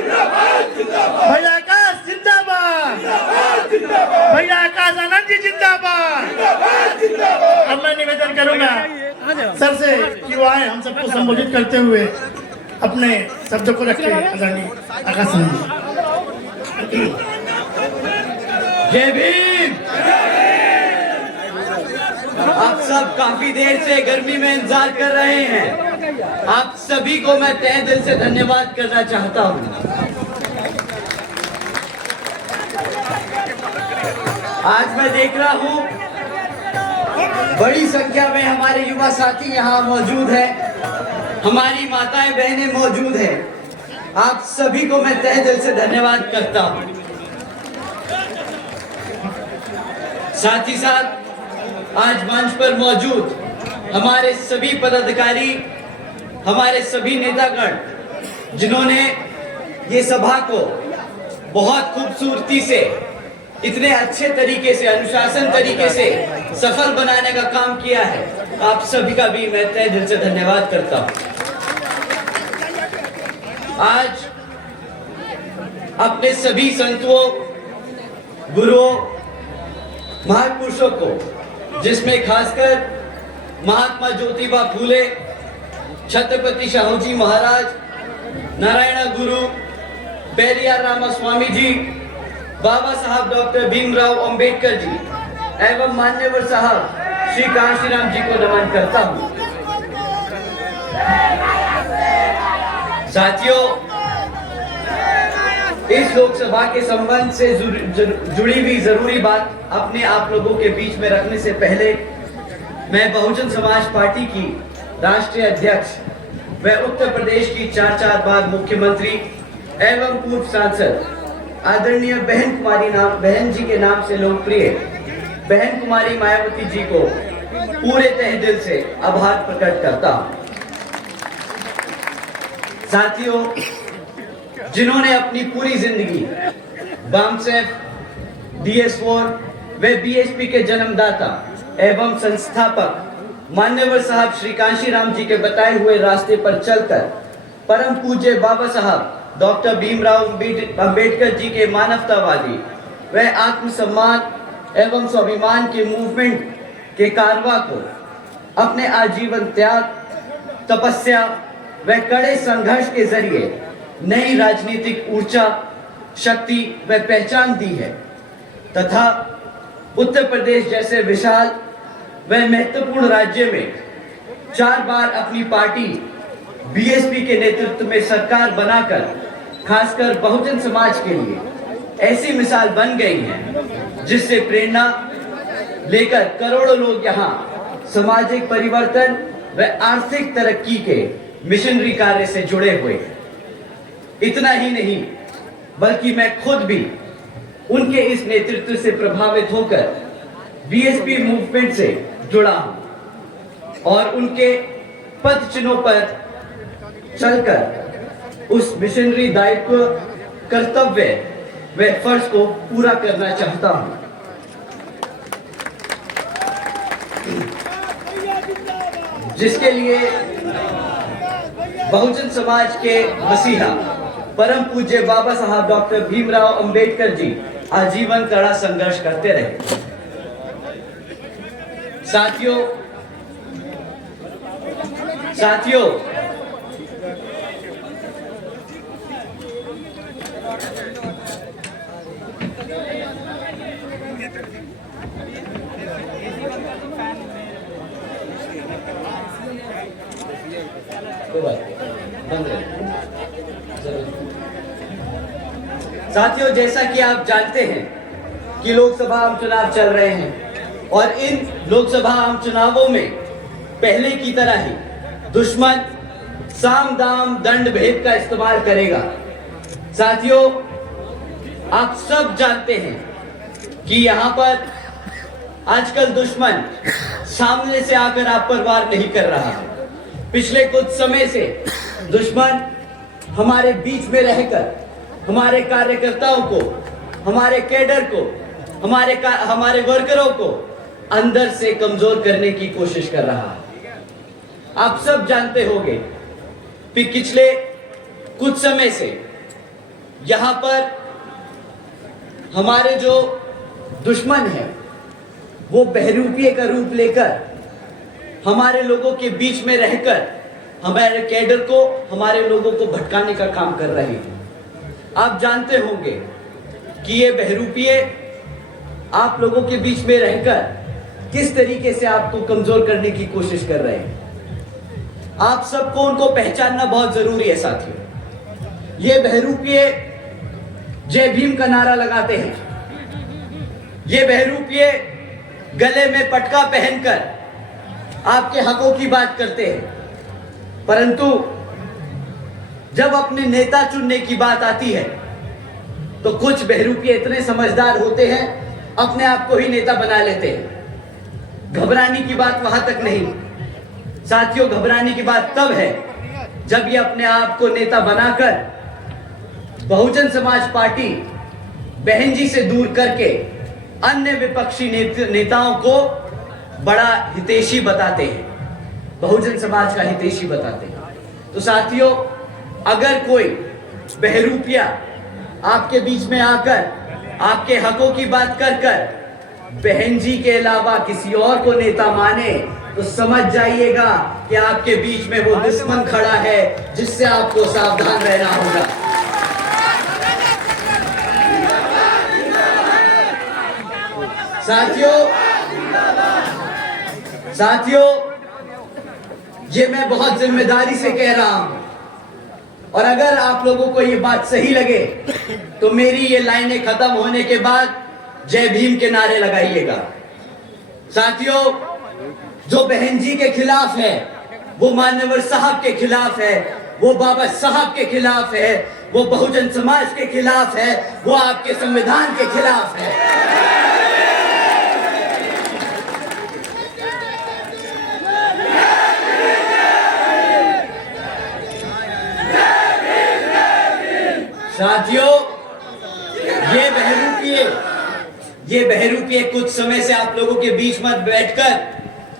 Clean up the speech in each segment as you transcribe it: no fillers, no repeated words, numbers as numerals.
भैया आकाश जिंदाबाद, भैया आकाश आनंद जी जिंदाबाद। अब मैं निवेदन करूंगा सर से कि वो आए हम सबको संबोधित करते हुए अपने शब्दों को रखे। आदरणीय आकाश आनंद जी। जय भीम। आप सब काफी देर से गर्मी में इंतजार कर रहे हैं। आप सभी को मैं तहे दिल से धन्यवाद करना चाहता हूं। आज मैं देख रहा हूं बड़ी संख्या में हमारे युवा साथी यहाँ मौजूद हैं, हमारी माताएं बहनें मौजूद हैं। आप सभी को मैं तहे दिल से धन्यवाद करता हूं। साथ ही साथ आज मंच पर मौजूद हमारे सभी पदाधिकारी, हमारे सभी नेतागण जिन्होंने ये सभा को बहुत खूबसूरती से, इतने अच्छे तरीके से, अनुशासन तरीके से सफल बनाने का काम किया है, आप सभी का भी मैं तहे दिल से धन्यवाद करता हूं। आज अपने सभी संतों, गुरुओं, महापुरुषों को, जिसमें खासकर महात्मा ज्योतिबा फूले, छत्रपति शाहूजी महाराज, नारायण गुरु, पेरियार रामास्वामी जी, बाबा साहब डॉक्टर भीमराव अंबेडकर जी एवं मान्यवर साहब श्री कांशीराम जी को नमन करता हूं। साथियों, इस लोकसभा के संबंध से जुड़ी हुई जरूरी बात अपने आप लोगों के बीच में रखने से पहले मैं बहुजन समाज पार्टी की राष्ट्रीय अध्यक्ष व उत्तर प्रदेश की 4 बार मुख्यमंत्री एवं पूर्व सांसद आदरणीय बहन जी के नाम से लोकप्रिय बहन कुमारी मायावती जी को पूरे तहे दिल से आभार प्रकट करता हूं। साथियों, जिन्होंने अपनी पूरी जिंदगी बामसेफ, DS4 व BHP के जन्मदाता एवं संस्थापक मान्यवर साहब श्री कांशीराम जी के बताए हुए रास्ते पर चलकर परम पूज्य बाबा साहब डॉक्टर भीमराव अंबेडकर जी के मानवतावादी व आत्मसम्मान एवं स्वाभिमान के मूवमेंट के कारवा को अपने आजीवन त्याग, तपस्या व कड़े संघर्ष के जरिए नई राजनीतिक ऊर्जा, शक्ति व पहचान दी है तथा उत्तर प्रदेश जैसे विशाल व महत्वपूर्ण राज्य में 4 बार अपनी पार्टी BSP के नेतृत्व में सरकार बनाकर खासकर बहुजन समाज के लिए ऐसी मिसाल बन गई है जिससे प्रेरणा लेकर करोड़ों लोग यहाँ सामाजिक परिवर्तन व आर्थिक तरक्की के मिशनरी कार्य से जुड़े हुए हैं। इतना ही नहीं बल्कि मैं खुद भी उनके इस नेतृत्व से प्रभावित होकर BSP मूवमेंट से जुड़ा हूं और उनके पद चिन्हों पर चलकर उस मिशनरी दायित्व, कर्तव्य व फर्ज को पूरा करना चाहता हूं। जिसके लिए बहुजन समाज के मसीहा परम पूज्य बाबा साहब डॉक्टर भीमराव अंबेडकर जी आजीवन कड़ा संघर्ष करते रहे। साथियों, साथियों, जैसा कि आप जानते हैं कि लोकसभा आम चुनाव चल रहे हैं और इन लोकसभा आम चुनावों में पहले की तरह ही दुश्मन साम दाम दंड भेद का इस्तेमाल करेगा। साथियों, आप सब जानते हैं कि यहाँ पर आजकल दुश्मन सामने से आकर आप पर वार नहीं कर रहा। पिछले कुछ समय से दुश्मन हमारे बीच में रहकर हमारे कार्यकर्ताओं को, हमारे कैडर को, हमारे वर्करों को अंदर से कमजोर करने की कोशिश कर रहा है। आप सब जानते होंगे कि पिछले कुछ समय से यहाँ पर हमारे जो दुश्मन है वो बहरूपिये का रूप लेकर हमारे लोगों के बीच में रहकर हमारे कैडर को, हमारे लोगों को भटकाने का काम कर रहे हैं। आप जानते होंगे कि ये बहरूपिये आप लोगों के बीच में रहकर किस तरीके से आपको कमजोर करने की कोशिश कर रहे हैं। आप सबको उनको पहचानना बहुत जरूरी है साथियों। ये बहरूपिये जय भीम का नारा लगाते हैं, ये बहरूपिये गले में पटका पहनकर आपके हकों की बात करते हैं, परंतु जब अपने नेता चुनने की बात आती है तो कुछ बहरूपिये इतने समझदार होते हैं, अपने आप को ही नेता बना लेते हैं। घबराने की बात वहां तक नहीं साथियों, घबराने की बात तब है जब ये अपने आप को नेता बनाकर बहुजन समाज पार्टी बहन जी से दूर करके अन्य विपक्षी नेताओं को बड़ा हितैषी बताते हैं, बहुजन समाज का हितैषी बताते हैं। तो साथियों, अगर कोई बहरूपिया आपके बीच में आकर आपके हकों की बात कर बहन जी के अलावा किसी और को नेता माने तो समझ जाइएगा कि आपके बीच में वो दुश्मन खड़ा है जिससे आपको सावधान रहना होगा। साथियों, ये मैं बहुत जिम्मेदारी से कह रहा हूं, और अगर आप लोगों को ये बात सही लगे तो मेरी ये लाइनें खत्म होने के बाद जय भीम के नारे लगाइएगा। साथियों, जो बहन जी के खिलाफ है, वो मान्यवर साहब के खिलाफ है, वो बाबा साहब के खिलाफ है, वो बहुजन समाज के खिलाफ है, वो आपके संविधान के खिलाफ है। साथियों, ये बहरूपिये कुछ समय से आप लोगों के बीच में बैठकर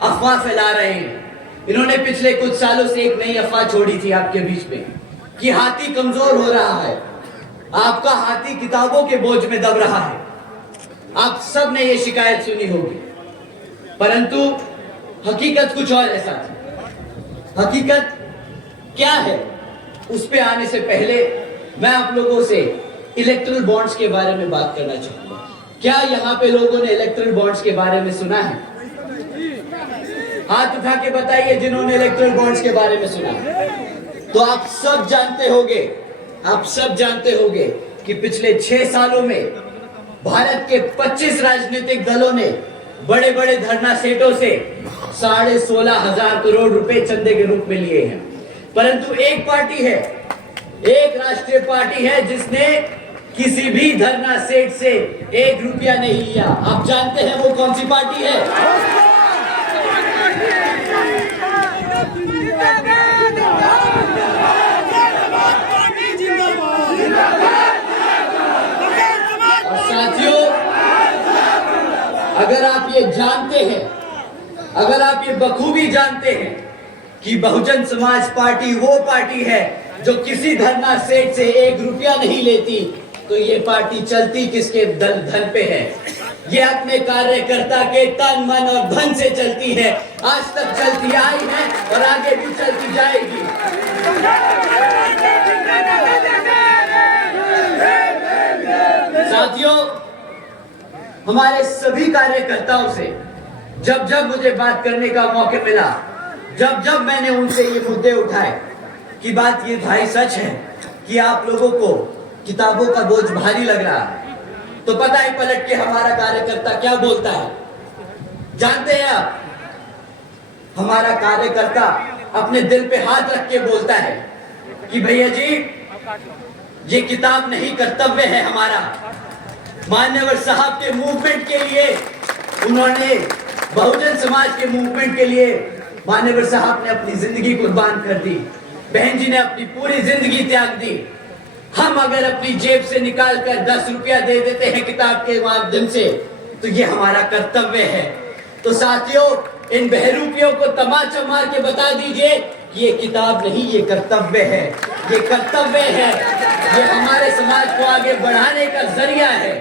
अफवाह फैला रहे हैं। इन्होंने पिछले कुछ सालों से एक नई अफवाह छोड़ी थी आपके बीच में कि हाथी कमजोर हो रहा है, आपका हाथी किताबों के बोझ में दब रहा है। आप सब ने ये शिकायत सुनी होगी, परंतु हकीकत कुछ और है साथी। हकीकत क्या है उस पे आने से पहले मैं आप लोगों से इलेक्टोरल बॉन्ड्स के बारे में बात करना चाहूंगा। क्या यहाँ पे लोगों ने इलेक्टोरल बॉन्ड्स के बारे में सुना है? हाथ उठा के बताइए जिन्होंने इलेक्टोरल बॉन्ड्स के बारे में सुना। तो आप सब जानते होंगे कि पिछले 6 सालों में भारत के 25 राजनीतिक दलों ने बड़े बड़े धरना सेठों से 16,500 करोड़ रुपए चंदे के रूप में लिए हैं, परंतु एक पार्टी है, एक राष्ट्रीय पार्टी है जिसने किसी भी धरना सेठ से 1 रुपया नहीं लिया। आप जानते हैं वो कौन सी पार्टी है? और साथियों, अगर आप ये जानते हैं, अगर आप ये बखूबी जानते हैं कि बहुजन समाज पार्टी वो पार्टी है जो किसी धरना सेठ से 1 रुपया नहीं लेती, तो ये पार्टी चलती किसके धन पे है? ये अपने कार्यकर्ता के तन मन और धन से चलती है। आज तक चलती आई है और आगे भी चलती जाएगी। साथियों, हमारे सभी कार्यकर्ताओं से जब जब मुझे बात करने का मौका मिला, जब जब मैंने उनसे ये मुद्दे उठाए कि बात ये भाई सच है कि आप लोगों को किताबों का बोझ भारी लग रहा है, तो पता है पलट के हमारा कार्यकर्ता क्या बोलता है? जानते हैं आप, हमारा कार्यकर्ता अपने दिल पे हाथ रख के बोलता है कि भैया जी, ये किताब नहीं, कर्तव्य है हमारा। मान्यवर साहब के मूवमेंट के लिए, उन्होंने बहुजन समाज के मूवमेंट के लिए मान्यवर साहब ने अपनी जिंदगी कुर्बान कर दी, बहन जी ने अपनी पूरी जिंदगी त्याग दी। हम अगर अपनी जेब से निकाल कर 10 रुपया दे देते हैं किताब के माध्यम से, तो ये हमारा कर्तव्य है। तो साथियों, इन बहरूपियों को तमाचा मार के बता दीजिए कि ये किताब नहीं, ये कर्तव्य है, ये कर्तव्य है, ये हमारे समाज समाज को आगे बढ़ाने का जरिया है।